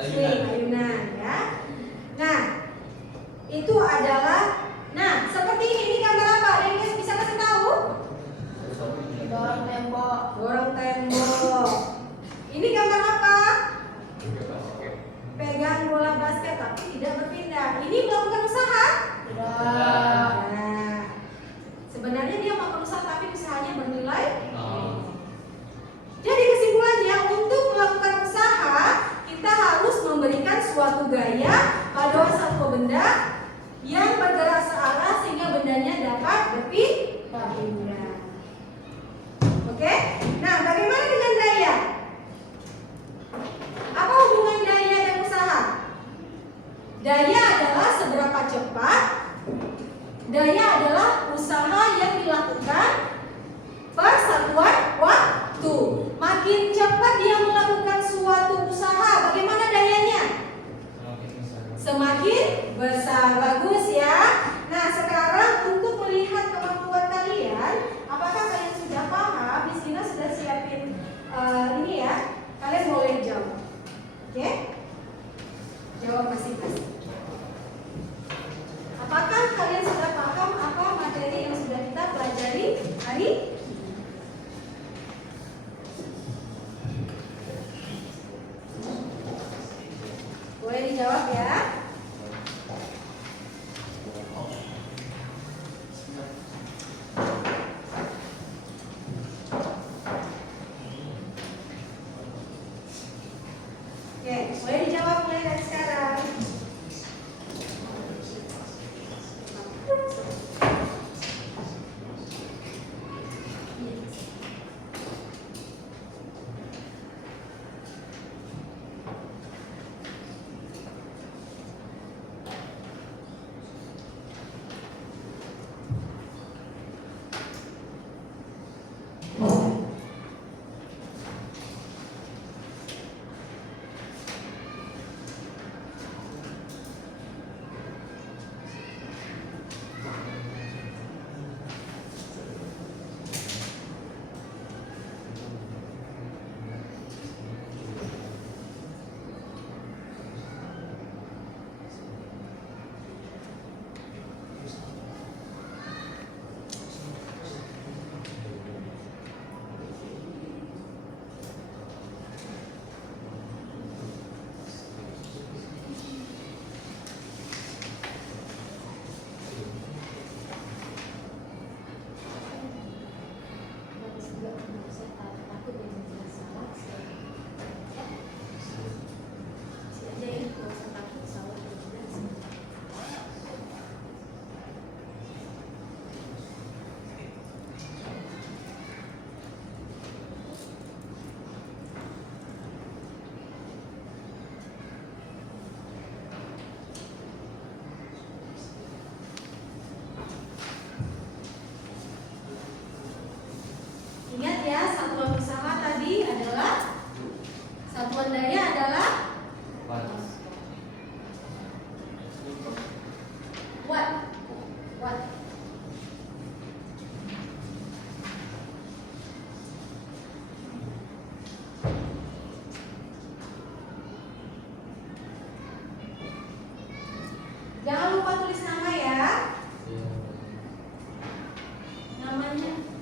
ayunan ya. Nah, itu adalah seperti ini gambar apa? Ada yang bisa kasih tahu? Dorong tembok. Dorong tembok. Ini gambar apa? Pegang bola basket tapi tidak berpindah. Ini melakukan usaha? Tidak. Nah, sebenarnya dia melakukan usaha tapi usahanya bernilai. Jadi kesimpulannya, untuk melakukan usaha kita harus memberikan suatu gaya pada satu benda yang bergerak searah sehingga bendanya dapat berpindah. Oke? Nah, bagaimana dengan daya? Apa hubungan daya dan usaha? Daya adalah seberapa cepat. Daya adalah usaha yang dilakukan per satuan waktu. Makin cepat dia melakukan suatu usaha, bagaimana dayanya? Semakin besar. Bagus ya. Nah, sekarang untuk melihat kemampuan kalian, apakah kalian sudah paham? Di sini sudah siapin ini ya. Kalian boleh jawab. Oke? Jawab masing-masing. Apakah kalian sudah paham apa materi yang sudah kita pelajari hari ini? Boleh dijawab ya. lupa tulis nama ya. Namanya.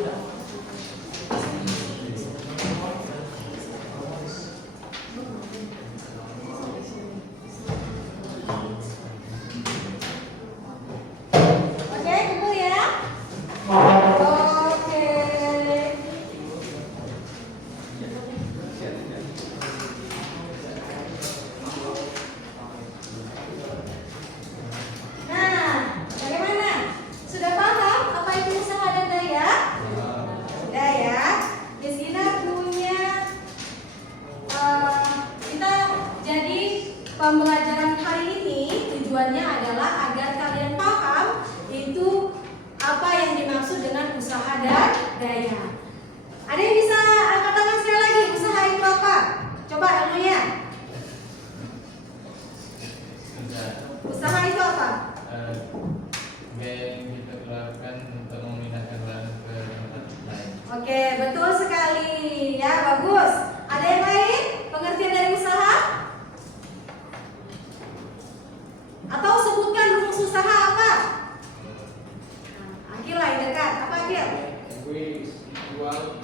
Oke, kumpul ya. Oke. Nah, bagaimana? Sudah paham apa itu usaha dan daya? Sudah ya. Di sini punya kita jadi pembelajaran hari ini tujuannya adalah agar kalian paham itu apa yang dimaksud dengan usaha dan daya. Ada yang bisa angkat tangan sekali lagi? Usaha itu apa? Coba ilmunya. Usaha itu apa? Gaya yang kita lakukan untuk memindahkan barang ke tempat lain. Oke, betul sekali. Ya, bagus. Ada yang lain? Pengertian dari usaha? Atau sebutkan rumus usaha apa? Nah, Akil lah yang dekat. Apa Akil? W equal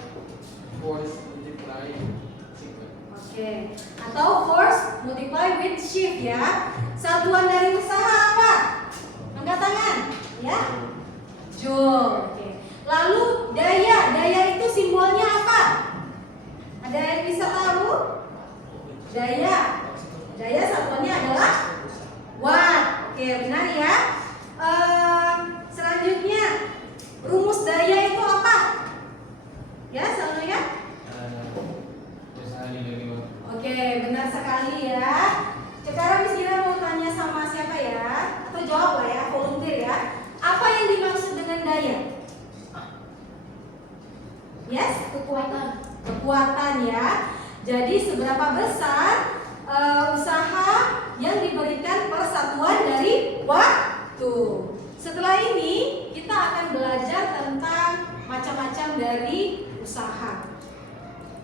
force multiply second. Oke. Atau force multiply with shift ya. Satuan dari usaha apa? Angkat tangan. Ya. Joule. Oke. Lalu daya. Daya itu simbolnya apa? Ada yang bisa tahu? Daya. Daya satuannya adalah watt. Oke, benar ya. Selanjutnya, rumus daya itu apa? Ya, selalu ya. Usaha dibagi waktu. Oke, benar sekali ya. Sekarang Miss Gina mau tanya sama siapa ya? Atau jawab lah ya, volunteer ya. Apa yang dimaksud dengan daya? Yes, Kekuatan. kekuatan ya. Jadi seberapa besar usaha yang diberikan per satuan dari waktu. Setelah ini kita akan belajar tentang macam-macam dari usaha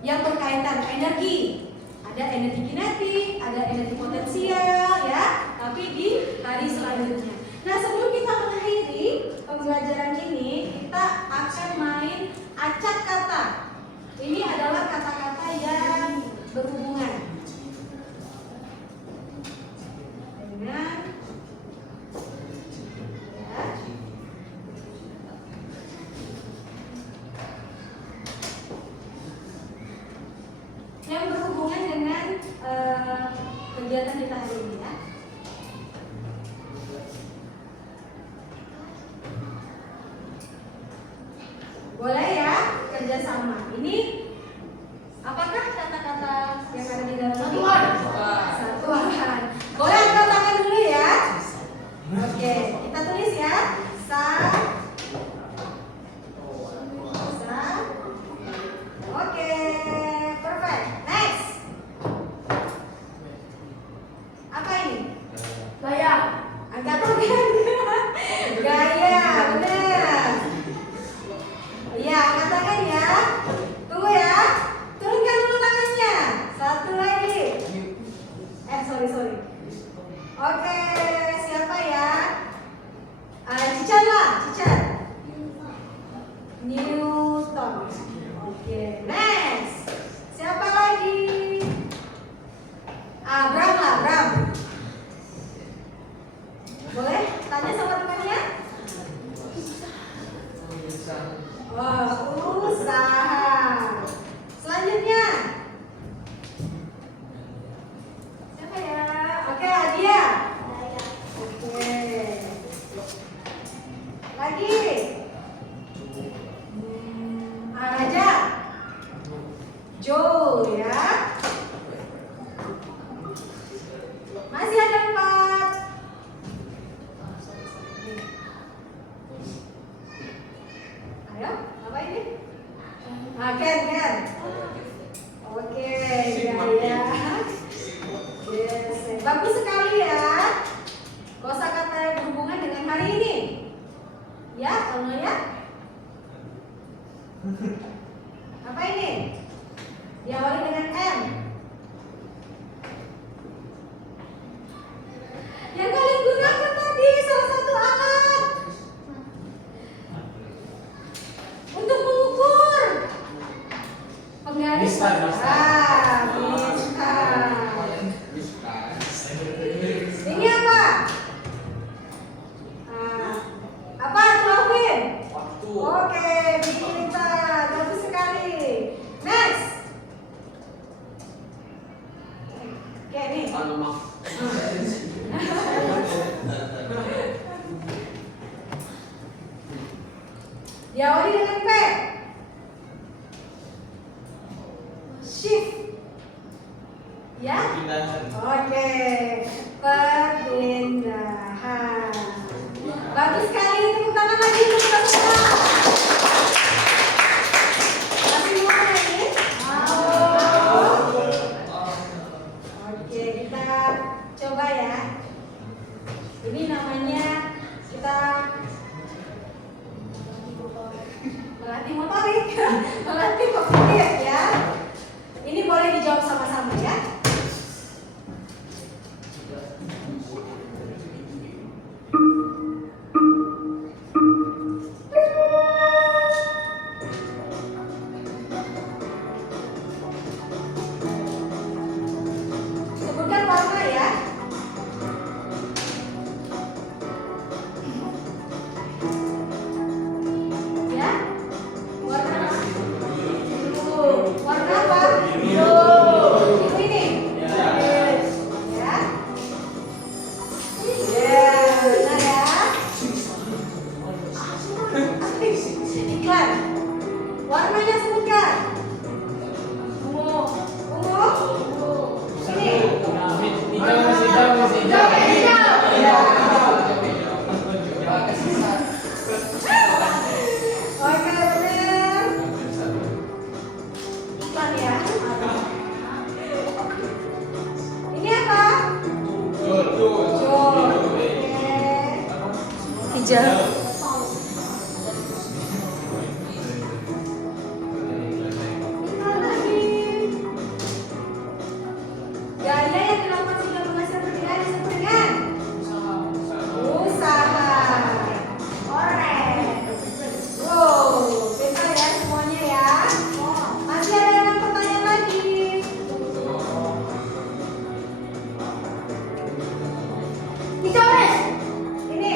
yang berkaitan energi. Ada energi kinetik, ada energi potensial ya, tapi di hari selanjutnya. Nah, sebelum kita mengakhiri pembelajaran ini, kita akan main acak kata. Ini adalah kata-kata yang berhubungan dengan ya, yang berhubungan dengan kegiatan kita hari ini ya. Boleh ya kerjasama. Ini apakah kata-kata yang ada di dalam Satuan. Satuan. Boleh angkat tangan dulu ya. Oke, kita tulis ya. Oke, perfect. Next. Apa ini? Gaya. Angkat tangan. Gaya, benar. Iya, angkat tangan ya. Tunggu ya. Turunkan dulu tangannya. Satu lagi. Sorry. Oke, siapa ya? Cican lah, Cican. Newton. Oke, next. Siapa lagi? Bram lah, Bram. Boleh tanya sama temannya? Wah, usaha. Selanjutnya. Siapa ya? Oke, Adia. Oke. Lagi. Raja. Joe ya. Masih ada 4. Ayo, apa ini? Ken. Oke, ya. Yes, bagus sekali ya. Kosakata yang berhubungan dengan hari ini. Ya, Ono ya. Apa ini? Diawali dengan M. Yang kalian gunakan tadi salah satu alat untuk mengukur Mistar. Mistar. Ini apa? Apa tuh Alvin? Waktu. Oke, pintar, bagus sekali. Next. Oke nih. Alamak. Diawali dengan P. Shift. Ya? Pindahan. Oke. Perpindahan. Bagus sekali, tepuk tangan lagi untuk kita semua. Masih mau nyanyi? Mau. Oke, kita coba ya. Ini namanya kita melatih motorik, melatih kognitif ya. Ini boleh dijawab sama-sama ya. Sebutkan warna ya. Ya. Warna biru. Warna apa? Biru. Biru ini. Yes. Ya. Benar ya. Iklan. Warnanya sebutkan. Ungu. Ungu. Ini. Hijau, masih hijau, masih hijau. Ya. Kasih sisa. Oke, benar. Iklan ya. Ini apa? Hijau. Hijau. Iklan lagi. Gaya yang dilakukan sehingga menghasilkan perbedaan disebut dengan usaha. Orange. Wow, pintar ya semuanya ya. Masih ada yang pertanyaan lagi. Hijau, Mas. Ini.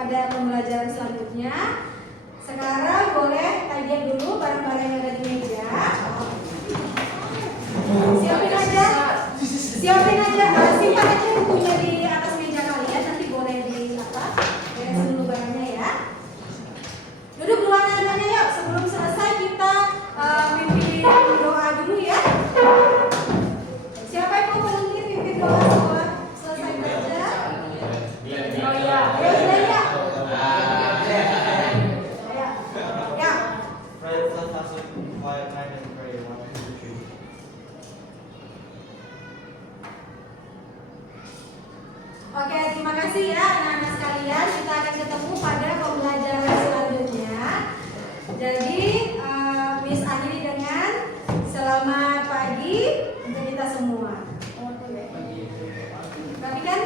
pada pembelajaran selanjutnya. Sekarang boleh tagihan dulu barang-barang yang ada di meja. Siapin aja, simpan aja bukunya di atas meja kalian. Nanti boleh di beresin dulu barangnya ya. Duduk dulu anak-anaknya yuk. Sebelum selesai kita pimpin doa dulu ya. Siapa yang mau memimpin pimpin doa setelah selesai belajar? Oh iya, ayo Glenn ya. Ya. Oke, terima kasih ya anak-anak sekalian. Kita akan ketemu pada pembelajaran selanjutnya. Jadi, Miss akhiri dengan selamat pagi untuk kita semua. Tapi kan